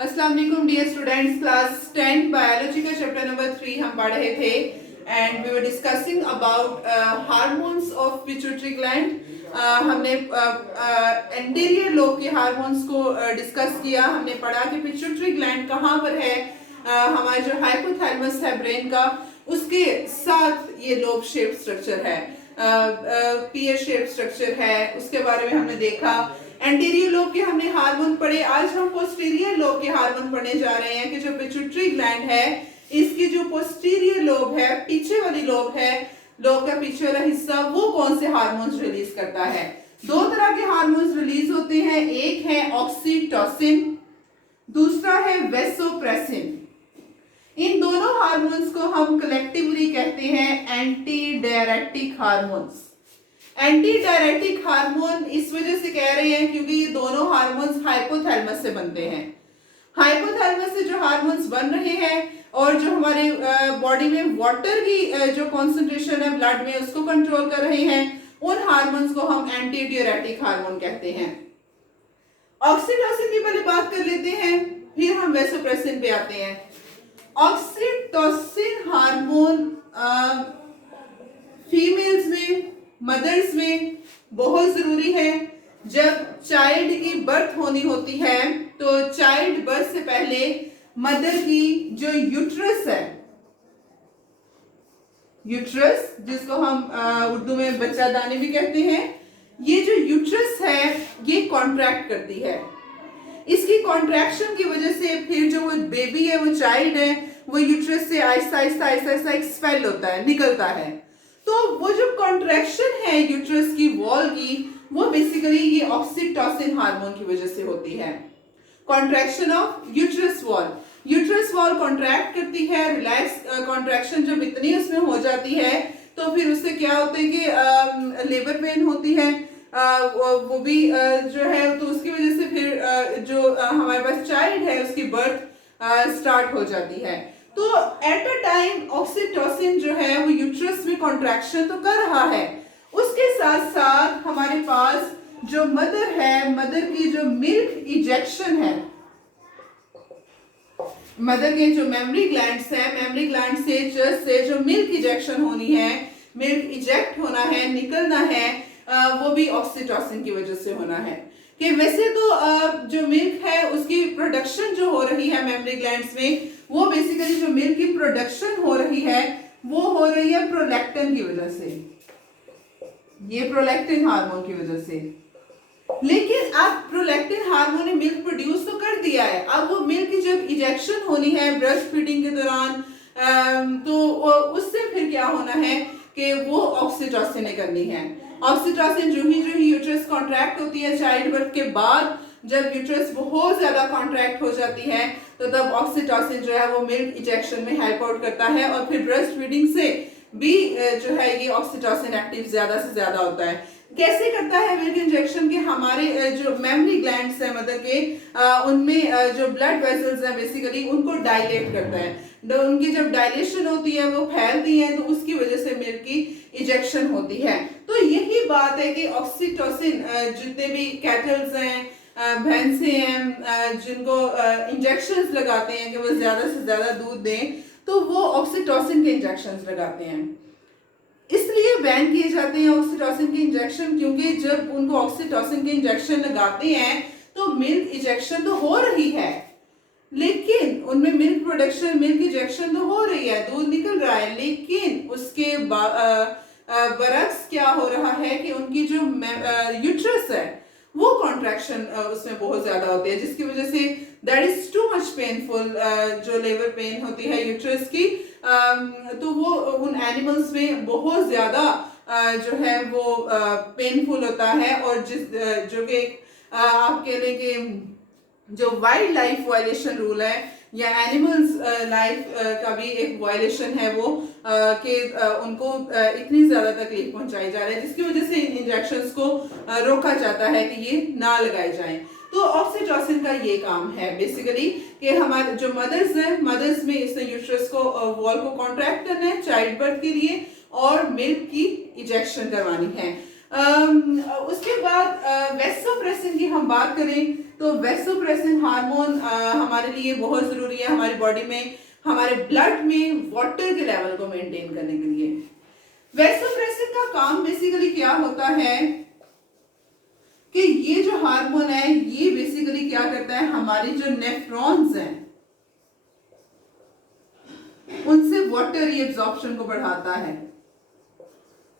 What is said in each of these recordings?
अस्सलाम वालेकुम dear students, class 10 biology का चैप्टर नंबर 3 हम पढ़ रहे थे and we were discussing about hormones of pituitary gland. हमने एंटीरियर लोब के हार्मोन्स को डिस्कस किया। हमने पढ़ा कि पिट्यूटरी ग्लैंड कहाँ पर है। हमारा जो हाइपोथैलेमस है ब्रेन का, उसके साथ ये लोब शेप स्ट्रक्चर है, पीयर शेप स्ट्रक्चर है, उसके बारे में हमने देखा। एंटीरियर लोब के हमने हार्मोन पढ़े। आज हम पोस्टीरियर लोब के हार्मोन पढ़ने जा रहे हैं कि जो पिट्यूटरी ग्लैंड है, इसकी जो पोस्टीरियर लोब है, पीछे वाली लोब है, लोब का पीछे वाला हिस्सा, वो कौन से हार्मोन्स रिलीज करता है। दो तरह के हार्मोन्स रिलीज होते हैं, एक है ऑक्सीटोसिन, दूसरा है वेसोप्रेसिन। इन दोनों हार्मोन्स को हम कलेक्टिवली कहते हैं anti diuretic hormones. Anti diuretic hormone इस वजह से कह रहे हैं क्योंकि ये दोनों हार्मोन्स हाइपोथैलेमस से बनते हैं। हाइपोथैलेमस से जो हार्मोन्स बन रहे हैं और जो हमारे बॉडी में वाटर की जो कॉन्सेंट्रेशन है ब्लड में, उसको कंट्रोल कर रहे हैं, उन हार्मोन्स को हम एंटी डायरेटिक हार्मोन कहते हैं। ऑक्सीटोसिन की पहले बात कर लेते हैं, फिर हम वेसोप्रेसिन पे आते हैं। ऑक्सीटोसिन हार्मोन फीमेल्स में, मदर्स में बहुत जरूरी है। जब चाइल्ड की बर्थ होनी होती है तो चाइल्ड बर्थ से पहले मदर की जो यूट्रस है, यूट्रस जिसको हम उर्दू में बच्चादानी भी कहते हैं, ये जो यूट्रस है ये कॉन्ट्रैक्ट करती है। इसकी कॉन्ट्रैक्शन की वजह से फिर जो वो बेबी है, वो चाइल्ड है, वो यूट्रस से आहिस्ता आहिस्ता आहिस्ता आहिस्ता एक्सपेल होता है, निकलता है। तो वो जो कॉन्ट्रैक्शन है यूट्रस की वॉल की, वो बेसिकली ये ऑक्सीटोसिन हार्मोन की वजह से होती है। Contraction of uterus wall, uterus wall contract करती है। रिलैक्स कॉन्ट्रैक्शन जब इतनी उसमें हो जाती है तो फिर उससे क्या होता है कि लेबर पेन होती है, वो भी जो है, तो उसकी वजह से फिर जो हमारे पास चाइल्ड है उसकी बर्थ स्टार्ट हो जाती है। तो एट अ टाइम ऑक्सीटोसिन जो है वो यूट्रस में कॉन्ट्रैक्शन तो कर रहा है, उसके साथ साथ हमारे पास जो मदर है, मदर की जो मिल्क इजेक्शन है, मदर के जो मेमरी ग्लैंड्स हैं, मेमरी ग्लैंड से चस्ट से जो मिल्क इजेक्शन होनी है, मिल्क इजेक्ट होना है, निकलना है, वो भी ऑक्सीटोसिन की वजह से होना है। कि वैसे तो जो मिल्क है उसकी प्रोडक्शन जो हो रही है मेमरी ग्लैंड्स में, वो बेसिकली जो मिल्क की प्रोडक्शन हो रही है वो हो रही है प्रोलैक्टिन की वजह से, ये प्रोलैक्टिन हार्मोन की वजह से। लेकिन अब प्रोलैक्टिन हार्मोन ने मिल्क प्रोड्यूस तो कर दिया है, अब वो मिल्क की जब इजेक्शन होनी है ब्रेस्ट फीडिंग के दौरान, तो उससे फिर क्या होना है कि वो ऑक्सीटोसिन ने करनी है। ऑक्सीटोसिन जो ही यूट्रस कॉन्ट्रैक्ट होती है चाइल्ड बर्थ के बाद, जब यूट्रस बहुत ज्यादा कॉन्ट्रैक्ट हो जाती है तो तब ऑक्सीटोसिन जो है वो मिल्क इजेक्शन में हेल्प आउट करता है, और फिर ब्रेस्ट फीडिंग से भी जो है ये ऑक्सीटोसिन एक्टिव ज्यादा से ज्यादा होता है। कैसे करता है मिल्क इंजेक्शन के, हमारे जो मेमरी ग्लैंड्स है मदर के, उनमें जो ब्लड वेसल्स हैं बेसिकली उनको डायलेट करता है। उनकी जब डायलेशन होती है वो फैलती है, तो उसकी वजह से मिल्क की इजेक्शन होती है। तो यही बात है कि ऑक्सीटोसिन, जितने भी कैटल्स हैं, भैंसे हैं, जिनको इंजेक्शंस लगाते हैं कि वो ज्यादा से ज्यादा दूध दें, तो वो ऑक्सीटोसिन के इंजेक्शंस लगाते हैं। इसलिए बैन किए जाते हैं ऑक्सीटोसिन के इंजेक्शन, क्योंकि जब उनको ऑक्सीटोसिन के इंजेक्शन लगाते हैं तो मिल्क इजेक्शन तो हो रही है, लेकिन उनमें मिल्क प्रोडक्शन, मिल्क इजेक्शन तो हो रही है, दूध निकल रहा है, लेकिन उसके बरक्स क्या हो रहा है कि उनकी जो यूट्रस है वो कॉन्ट्रैक्शन उसमें बहुत ज्यादा होती है, जिसकी वजह say that is too much painful. जो लेबर पेन होती है यूट्रस की, तो वो उन एनिमल्स में बहुत ज्यादा जो है वो पेनफुल होता है, और जो कि आप कह लें कि जो वाइल्ड लाइफ वायलेशन रूल है या एनिमल्स लाइफ का भी एक वायलेशन है वो, कि उनको इतनी ज्यादा तकलीफ पहुंचाई जा रही है, जिसकी वजह से इन इंजेक्शंस को रोका जाता है कि ये ना लगाए जाएं। तो ऑक्सीटोसिन का ये काम है बेसिकली कि हमारे जो मदर्स हैं, मदर्स में इसने यूट्रस को वॉल को कॉन्ट्रैक्ट करना है चाइल्ड बर्थ के लिए, और मिल्क की इजेक्शन करवानी है। उसके बाद वेसोप्रेसिन की हम बात करें तो वेसोप्रेसिन हार्मोन हमारे लिए बहुत जरूरी है हमारी बॉडी में, हमारे ब्लड में वाटर के लेवल को मेंटेन करने के लिए। वेसोप्रेसिन का काम बेसिकली क्या होता है कि ये जो हार्मोन है ये बेसिकली क्या करता है, हमारी जो नेफ्रॉन्स हैं उनसे वाटर रीअब्जॉर्प्शन को बढ़ाता है।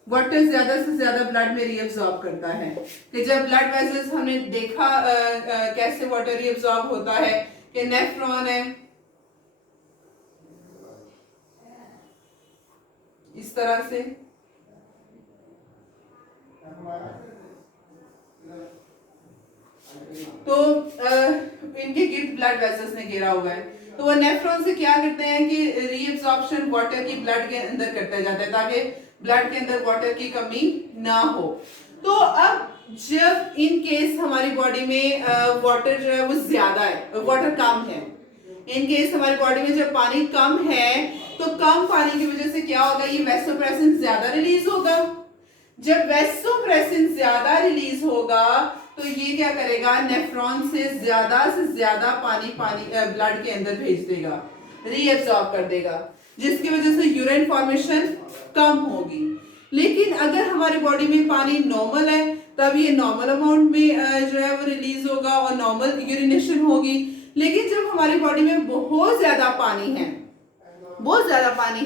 वाटर ज्यादा से ज्यादा ब्लड में रीअब्सॉर्ब करता है कि जब ब्लड वेसल्स हमने देखा कैसे वाटर रीअब्सॉर्ब होता है कि नेफ्रॉन है इस तरह से, तो इनके गिर्द ब्लड वेसल्स ने घेरा हुआ है, तो वो नेफ्रॉन से क्या करते हैं कि रीअब्सॉर्प्शन वाटर की ब्लड के अंदर करता जाता है ताकि ब्लड के अंदर वाटर की कमी ना हो। तो अब जब इन केस हमारी बॉडी में वाटर जो है वो ज्यादा है, वाटर कम है, इन केस हमारी बॉडी में जब पानी कम है तो कम पानी की वजह से क्या होगा, ये वेसोप्रेसिन ज्यादा रिलीज होगा। जब वेसोप्रेसिन ज्यादा रिलीज होगा तो ये क्या करेगा, नेफ्रॉन से ज्यादा पानी ब्लड के अंदर भेज देगा, रीअब्सॉर्ब कर देगा, जिसकी वजह से यूरिन फॉर्मेशन कम होगी। लेकिन अगर हमारी बॉडी में पानी नॉर्मल है तब ये नॉर्मल अमाउंट में जो है वो रिलीज होगा और नॉर्मल यूरिनेशन होगी। लेकिन जब हमारी बॉडी में बहुत ज्यादा पानी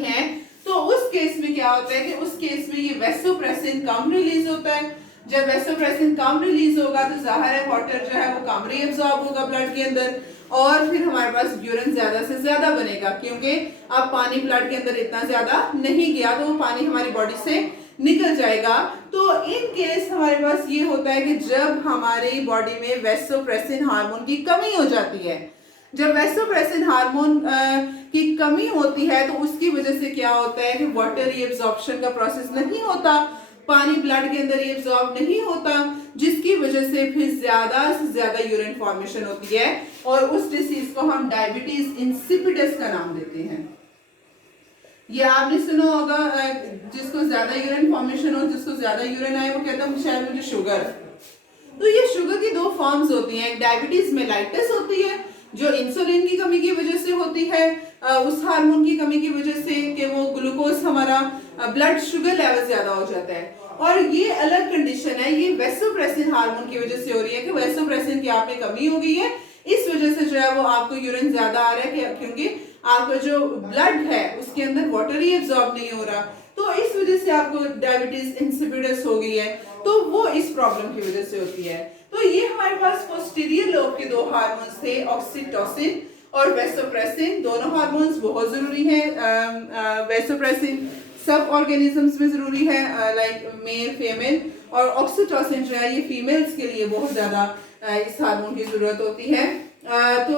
है तो उस केस में क्या होता है कि उस केस में ये वेसोप्रेसिन कम रिलीज होता है। जब वेसोप्रेसिन कम रिलीज होगा तो जाहिर है वाटर जो है वो कम रीअब्सॉर्ब होगा ब्लड के अंदर और फिर हमारे पास यूरिन ज्यादा से ज्यादा बनेगा, क्योंकि अब पानी ब्लड के अंदर इतना ज्यादा नहीं गया तो वो पानी हमारी बॉडी से निकल जाएगा। तो इन केस हमारे पास ये होता है कि जब हमारी बॉडी में वेसोप्रेसिन हार्मोन की कमी हो जाती है, जब वेसोप्रेसिन हार्मोन की कमी होती है तो उसकी वजह से क्या होता है कि वाटर रीअब्सॉर्प्शन का प्रोसेस नहीं होता, पानी ब्लड के अंदर एब्जॉर्ब नहीं होता, जिसकी वजह से फिर ज्यादा से ज्यादा यूरिन फॉर्मेशन होती है और उस डिसीज को हम डायबिटीज इंसिपिडस का नाम देते हैं। ये आपने सुना होगा, जिसको ज्यादा यूरिन फॉर्मेशन हो, जिसको ज्यादा यूरिन आए वो कहता है शायद मुझे शुगर। तो ये शुगर की दो फॉर्म्स होती हैं, एक डायबिटीज मेलाइटस होती है जो इंसुलिन की कमी की वजह से होती है, उस हार्मोन की कमी की वजह से कि वो ग्लूकोज हमारा ब्लड शुगर लेवल ज्यादा हो जाता है, और ये अलग कंडीशन है, ये वेसोप्रेसिन हार्मोन की वजह से हो रही है कि वेसोप्रेसिन की आप में कमी हो गई है, इस वजह से जो है वो आपको यूरिन ज्यादा आ रहा है क्योंकि आपका जो ब्लड है उसके अंदर वाटर ही एब्जॉर्ब नहीं हो रहा, तो इस वजह से आपको डायबिटीज इंसिपिडस हो गई है, तो वो इस प्रॉब्लम की वजह से होती है। तो ये हमारे पास पोस्टीरियर लोब के दो हार्मोन्स थे, ऑक्सीटोसिन और वेसोप्रेसिन। दोनों हार्मोन्स बहुत जरूरी हैं। वेसोप्रेसिन सब ऑर्गेनिजम्स में जरूरी है, लाइक मेल फीमेल, और ऑक्सीटोसिन जो है ये फीमेल्स के लिए बहुत ज्यादा इस हार्मोन की जरूरत होती है। तो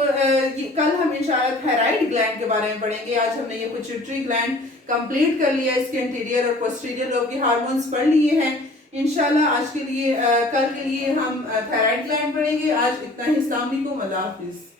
कल हम इंशाल्लाह थायराइड ग्लैंड के बारे में पढ़ेंगे। आज हमने ये पिट्यूटरी ग्लैंड कंप्लीट कर लिया, इसके इंटीरियर और पोस्टीरियर लोब के हार्मोन्स पढ़ लिए हैं। इंशाल्लाह आज के लिए कल के लिए हम थायराइड ग्लैंड पढ़ेंगे। आज इतना ही। अस्सलाम वालेकुम, अल्लाह हाफिज।